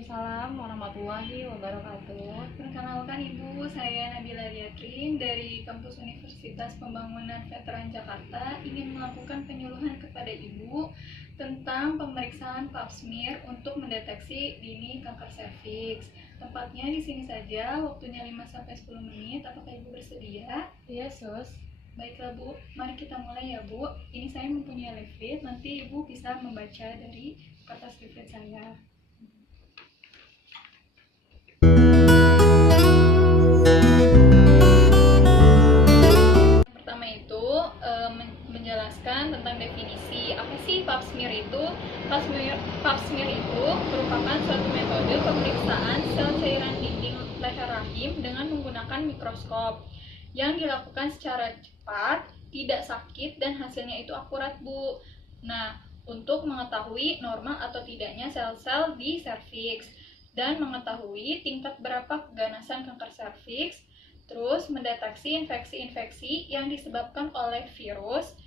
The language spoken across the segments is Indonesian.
Waalaikumsalam warahmatullahi wabarakatuh. Perkenalkan Ibu, saya Nabila Diatrin dari Kampus Universitas Pembangunan Veteran Jakarta ingin melakukan penyuluhan kepada Ibu tentang pemeriksaan pap smear untuk mendeteksi dini kanker serviks. Tempatnya di sini saja, waktunya 5-10 menit. Apakah Ibu bersedia? Iya, Sus. Baiklah Bu, mari kita mulai ya Bu. Ini saya mempunyai leaflet, nanti Ibu bisa membaca dari kertas leaflet saya. Pertama itu menjelaskan tentang definisi apa sih pap smear itu. Pap smear itu merupakan suatu metode pemeriksaan sel cairan dinding leher rahim dengan menggunakan mikroskop yang dilakukan secara cepat, tidak sakit, dan hasilnya itu akurat, Bu. Nah, untuk mengetahui normal atau tidaknya sel-sel di serviks dan mengetahui tingkat berapa keganasan kanker serviks, terus mendeteksi infeksi-infeksi yang disebabkan oleh virus,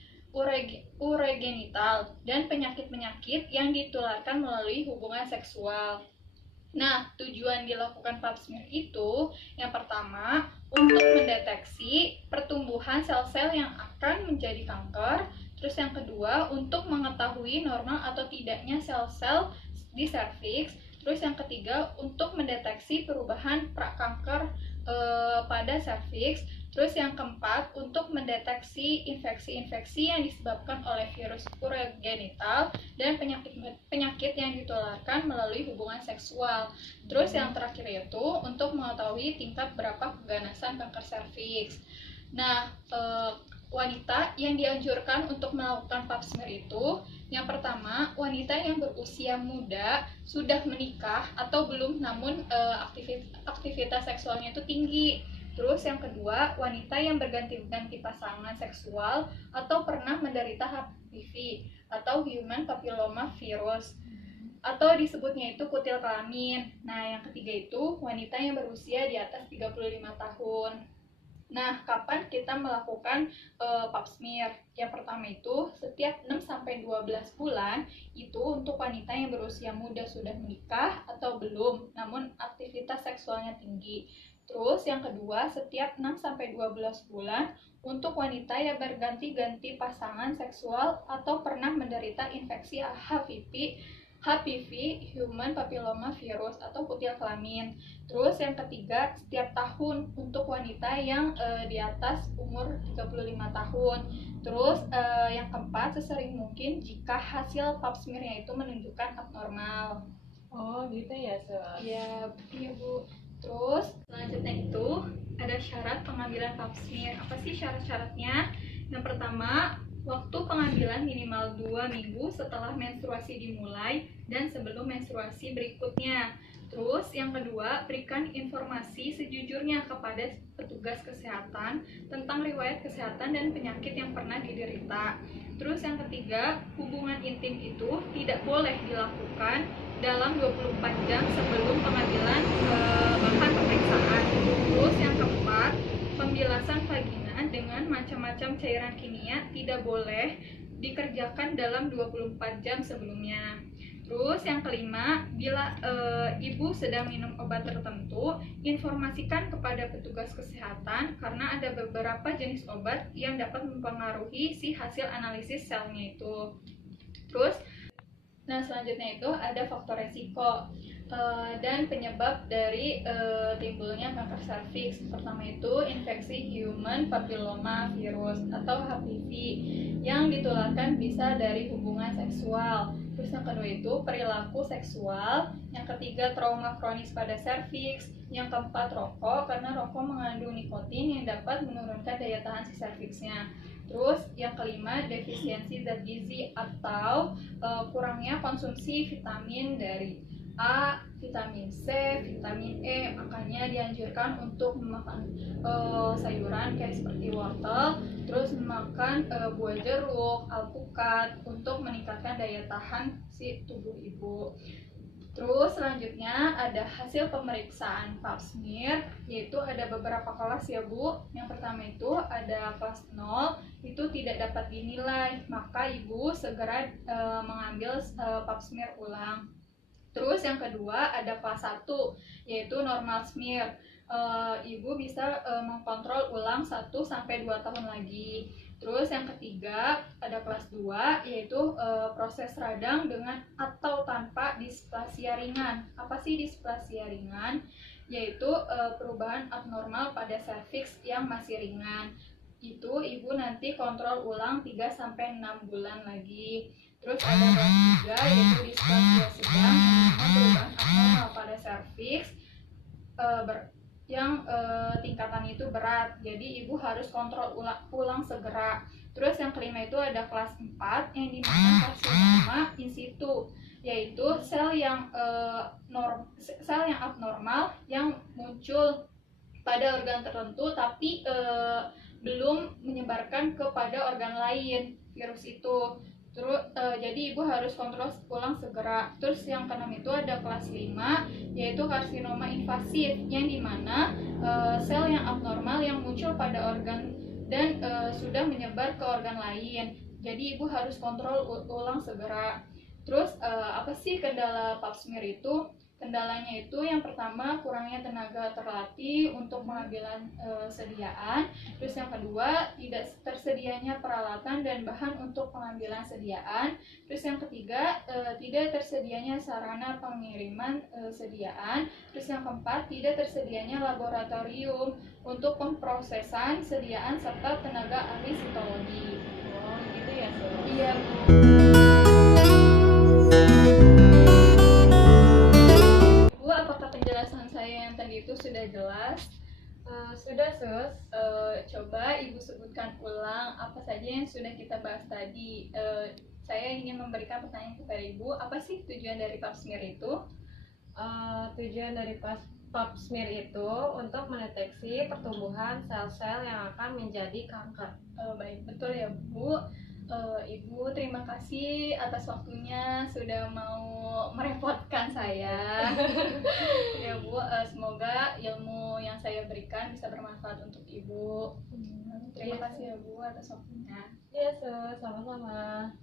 uregenital, dan penyakit-penyakit yang ditularkan melalui hubungan seksual. Nah, tujuan dilakukan pap smear itu yang pertama untuk mendeteksi pertumbuhan sel-sel yang akan menjadi kanker, terus yang kedua untuk mengetahui normal atau tidaknya sel-sel di serviks, terus yang ketiga untuk mendeteksi perubahan prakanker pada serviks, terus yang keempat untuk mendeteksi infeksi-infeksi yang disebabkan oleh virus urogenital dan penyakit yang ditularkan melalui hubungan seksual. Terus yang terakhir itu untuk mengetahui tingkat berapa keganasan kanker serviks. Nah, wanita yang dianjurkan untuk melakukan pap smear itu yang pertama, wanita yang berusia muda sudah menikah atau belum namun aktivitas seksualnya itu tinggi. Terus yang kedua, wanita yang berganti-ganti pasangan seksual atau pernah menderita HPV atau Human Papilloma Virus atau disebutnya itu kutil kelamin. Nah, yang ketiga itu wanita yang berusia di atas 35 tahun. Nah, kapan kita melakukan pap smear? Yang pertama itu setiap 6-12 bulan itu untuk wanita yang berusia muda sudah menikah atau belum, namun aktivitas seksualnya tinggi. Terus yang kedua, setiap 6-12 bulan untuk wanita yang berganti-ganti pasangan seksual atau pernah menderita infeksi HPV, Human Papilloma Virus atau kutil kelamin. Terus yang ketiga, setiap tahun untuk wanita yang di atas umur 35 tahun. Terus yang keempat, sesering mungkin jika hasil pap smear-nya itu menunjukkan abnormal. Oh, gitu ya, Sus. Iya, Bu. Terus selanjutnya itu ada syarat pengambilan pap smear. Apa sih syarat-syaratnya? Yang pertama, waktu pengambilan minimal 2 minggu setelah menstruasi dimulai dan sebelum menstruasi berikutnya. Terus yang kedua, berikan informasi sejujurnya kepada petugas kesehatan tentang riwayat kesehatan dan penyakit yang pernah diderita. Terus yang ketiga, hubungan intim itu tidak boleh dilakukan dalam 24 jam sebelum pengambilan bahan pemeriksaan. Terus yang keempat, pembilasan vagina dengan macam-macam cairan kimia tidak boleh dikerjakan dalam 24 jam sebelumnya. Terus yang kelima, bila ibu sedang minum obat tertentu, informasikan kepada petugas kesehatan karena ada beberapa jenis obat yang dapat mempengaruhi si hasil analisis selnya itu. Terus, nah selanjutnya itu ada faktor resiko dan penyebab dari timbulnya kanker serviks. Pertama itu infeksi Human Papilloma Virus atau HPV yang ditularkan bisa dari hubungan seksual. Terus yang kedua itu perilaku seksual. Yang ketiga trauma kronis pada serviks. Yang keempat rokok, karena rokok mengandung nikotin yang dapat menurunkan daya tahan si serviksnya. Terus yang kelima defisiensi zat gizi atau kurangnya konsumsi vitamin dari A, vitamin C, vitamin E. Makanya dianjurkan untuk memakan sayuran kayak seperti wortel, terus memakan buah jeruk, alpukat untuk meningkatkan daya tahan si tubuh ibu. Terus selanjutnya ada hasil pemeriksaan pap smear, yaitu ada beberapa kelas ya Bu. Yang pertama itu ada kelas 0, itu tidak dapat dinilai, maka ibu segera mengambil pap smear ulang. Terus Terus yang kedua ada kelas 1, yaitu normal smear. Ibu bisa mengkontrol ulang 1-2 tahun lagi. Terus yang ketiga ada kelas 2, yaitu proses radang dengan atau tanpa displasia ringan. Apa sih displasia ringan? Yaitu perubahan abnormal pada serviks yang masih ringan. Itu ibu nanti kontrol ulang 3-6 bulan lagi. Terus ada kelas 3, yaitu displasia sedang, perubahan abnormal pada serviks yang tingkatannya itu berat, jadi ibu harus kontrol ulang segera. Terus yang kelima itu ada kelas 4, yang dimana karsinoma in situ, yaitu sel yang abnormal yang muncul pada organ tertentu tapi belum menyebarkan kepada organ lain virus itu. Terus jadi ibu harus kontrol ulang segera. Terus yang keenam itu ada kelas 5, yaitu karsinoma invasif, yang dimana sel yang abnormal yang muncul pada organ dan sudah menyebar ke organ lain. Jadi ibu harus kontrol ulang segera. Terus apa sih kendala pap smear itu? Kendalanya itu yang pertama kurangnya tenaga terlatih untuk pengambilan sediaan. Terus yang kedua tidak tersedianya peralatan dan bahan untuk pengambilan sediaan. Terus yang ketiga tidak tersedianya sarana pengiriman sediaan. Terus yang keempat tidak tersedianya laboratorium untuk pemprosesan sediaan serta tenaga ahli sitologi. Oh gitu ya sus. Iya Bu. Bu, apakah penjelasan saya yang tadi itu sudah jelas? Sudah sus. Coba Ibu sebutkan ulang apa saja yang sudah kita bahas tadi. Saya ingin memberikan pertanyaan kepada Ibu, apa sih tujuan dari pap smear itu? Tujuan dari pap smear itu untuk mendeteksi pertumbuhan sel-sel yang akan menjadi kanker. Baik, betul ya Bu. Ibu terima kasih atas waktunya sudah mau merepotkan saya. Ya Bu, semoga ilmu yang saya berikan bisa bermanfaat untuk Ibu. Terima kasih ya Bu atas waktunya. Iya sus, sama-sama.